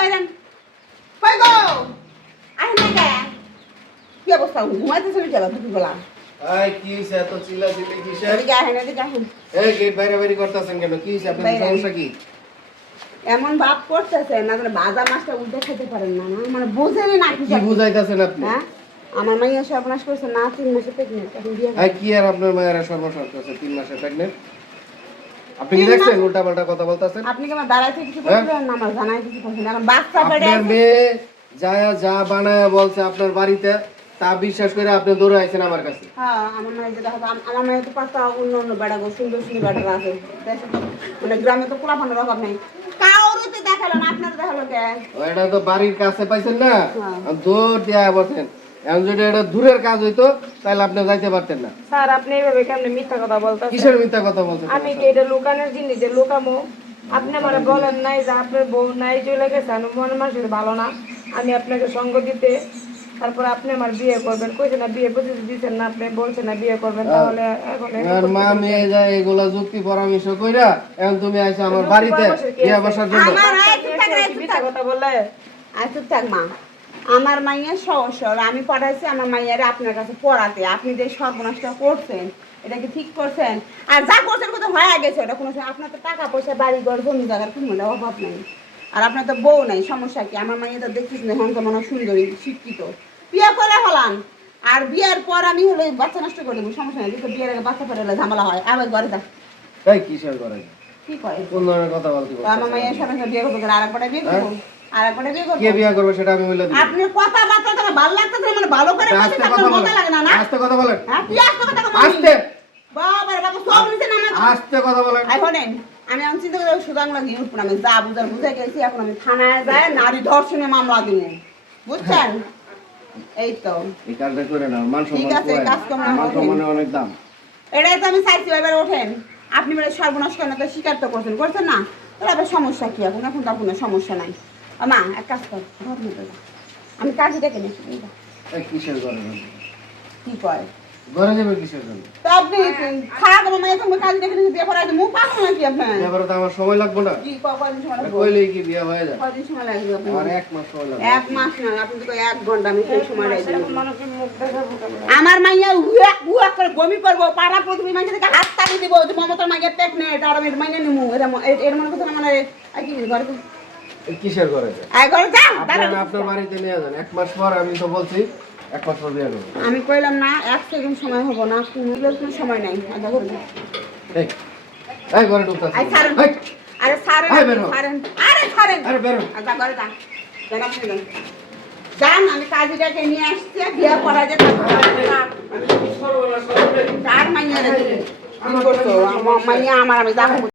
Byron কই গো I না কে কি অবস্থা ঘুমাইতেছ নাকি আবার তুমি বলা এই কি হইছে এত চিল্লাচিল্লি কিসের? এদিকে আহেন এদিকে আহেন এই গেট বাইরে করতেছেন কেন? কি হইছে আপনার সমস্যা কি? এমন ভাব করতেছে না যেন ভাজা মাছটা উল্টে খেতে পারেন না না মানে বুঝেনি না কি বুঝাইতাছেন আপনি? হ্যাঁ আমার মাইয়া সর্বনাশ করছে না 3 মাসে প্রেগন্যান্ট এখন বিয়ে এই কি আর আপনার মায়েরা সর্বনাশ করছে 3 মাসে প্রেগন্যান্ট? আপনি কি দেখছেন উল্টাপাল্টা কথা বলতাছেন? আপনি কি আমার দাঁড়াইতে কিছু বলবেন না আমার জানাই কিছু বলছেন এখন বাচ্চা পেড়ে আপনার মেয়ে যা বানায় বলছে আপনার বাড়িতে তা বিশ্বাস করে আপনি দৌড়ে আইছেন আমার কাছে। হ্যাঁ আমার মায়ের যেটা হবে আমার মায়ের তো পাঁচটা অন্য বেড়া গো সুন্দর সুন্দর বেড়া আছে দেশে তো মানে গ্রামে তো পোলাপানের অভাব নেই কাউরে তো দেখালো না আপনার দেখালো কে এটা তো বাড়ির কাছে পাইছেন না হ্যাঁ। দৌড় দিয়া বসেন এখন যদি এটা দূরের কাজ হইতো তাহলে আপনি যাইতে পারতেন না। স্যার আপনি এইভাবে কেমনে মিথ্যা কথা বলতেছেন? কিসের মিথ্যা কথা বলছেন? আমি কি এটা লুকানোর জিনিস যে লুকামো? আপনি আমার বলেন নাই যে আপনার বউ নাই চলে গেছে আমি মনে মানুষের ভালো না আমি আপনাকে সঙ্গ দিতে তারপর আপনি আমার বিয়ে করবেন কইছেন না বিয়ে প্রতিশ্রুতি দিচ্ছেন না আপনি বলছেন না বিয়ে করবেন তাহলে এখন আর মা মেয়ে যায় এগুলা যুক্তি পরামর্শ কইরা এখন তুমি আইছো আমার বাড়িতে বিয়ে বসার জন্য। আমার মিথ্যা কথা বললে আচ্ছা থাক মা আমার মাইয়া সহসর আমি পড়াইছি আমার মাইয়ারে আপনার কাছে পড়াতে আপনি যে সর্বনাশটা করছেন এটা কি ঠিক করছেন আর যা করছেন কত হয়ে গেছে ওটা কোনো আপনার তো টাকা পয়সা বাড়ি ঘর জমি জায়গার কোনো অভাব নেই আর আপনার তো বউ নাই সমস্যা কি আমার মাইয়া তো দেখছিস না এখন তো মনে সুন্দরী শিক্ষিত বিয়ে করে হলাম আর বিয়ের পর আমি হলে বাচ্চা নষ্ট করে দেবো সমস্যা নেই বিয়ের আগে বাচ্চা পরে ঝামেলা হয় আবার ঘরে যা এই কিসের করে কি করে কোন ধরনের কথা বলতে তো আমার মাইয়া সাথে বিয়ে করবো আর একবারে বিয়ে করবো আর একবারে বিয়ে করবো কে বিয়ে করবে সেটা আমি বলে দিই। আপনি কথাবার্তা তোমার ভালো লাগতেছে মানে ভালো করে আস্তে কথা কথা মজা বলেন লাগে না না আস্তে কথা বলেন হ্যাঁ কি আস্তে কথা কম আস্তে বাবা রে বাবা সব নিচে নামে আস্তে কথা বলেন। এখন আমি আমি চিন্তা করে সুদাং লাগি উঠব না আমি যা বুঝার বুঝে গেছি এখন আমি থানায় যাই নারী ধর্ষণে মামলা দিব বুঝছেন এই তো এই কাজটা করে নাও মান ঠিক সম্মান আছে, করেন। কাজ করেন, মান ওঠেন। সম্মানের অনেক দাম। এটাই তো আমি চাইছি এবার ওঠেন আপনি মানে সর্বনাশ করেন তো স্বীকার তো করছেন না তাহলে আবার সমস্যা কি এখন এখন তো কোনো সমস্যা নাই মা এক কাজ কর ঘর মতো যা। আমি কাজে ডেকে নিচ্ছি এই কিসের ঘরে যাবে? কি কয় ঘরে যাবে কিসের জন্য? তো আপনি খারাপ আমার মায়ের সঙ্গে কাজ দেখে বিয়ে করা মুখ পাবো নাকি আপনার এবারে তো আমার সময় লাগবে না। কি কয়দিন সময় লাগবে কইলেই কি বিয়ে হয়ে যায়? কয়দিন সময় লাগবে আপনার আমার 1 মাস সময় লাগবে। 1 মাস না আপনি তো 1 ঘন্টা আমি সেই সময় লাগবে মানুষের মুখ দেখাবো কেমন? আমার মাইয়া উয়া উয়া করে বমি করবো পাড়া প্রতিবেশী মানুষের দিকে হাত তালি দিব যে মমতার মাইয়া পেট নেই এটা আর আমি মাইনে নিমু এর মনে কথা মানে আর কি ঘরে এই কিসের ঘরে যায়? আয় ঘরে যা আপনার বাড়িতে নিয়ে যান 1 মাস পর আমি তো বলছি 1 মাস পর বিয়ে করব। আমি কইলাম না 1 সেকেন্ড সময় হবো না কোনো সময় নাই আদা ঘরে যা এই ঘরে ঢুকতাছি। আই ছাড়েন এই আরে ছাড়েন আয় বেরো। ছাড়েন আরে ছাড়েন আরে বেরো। আচ্ছা ঘরে যা জানা ছিল জান আমি কাজীটাকে নিয়ে আসছি বিয়ে করা যেতে চার মাইয়া রে কি করছো আমার মাইয়া আমার আমি যাবো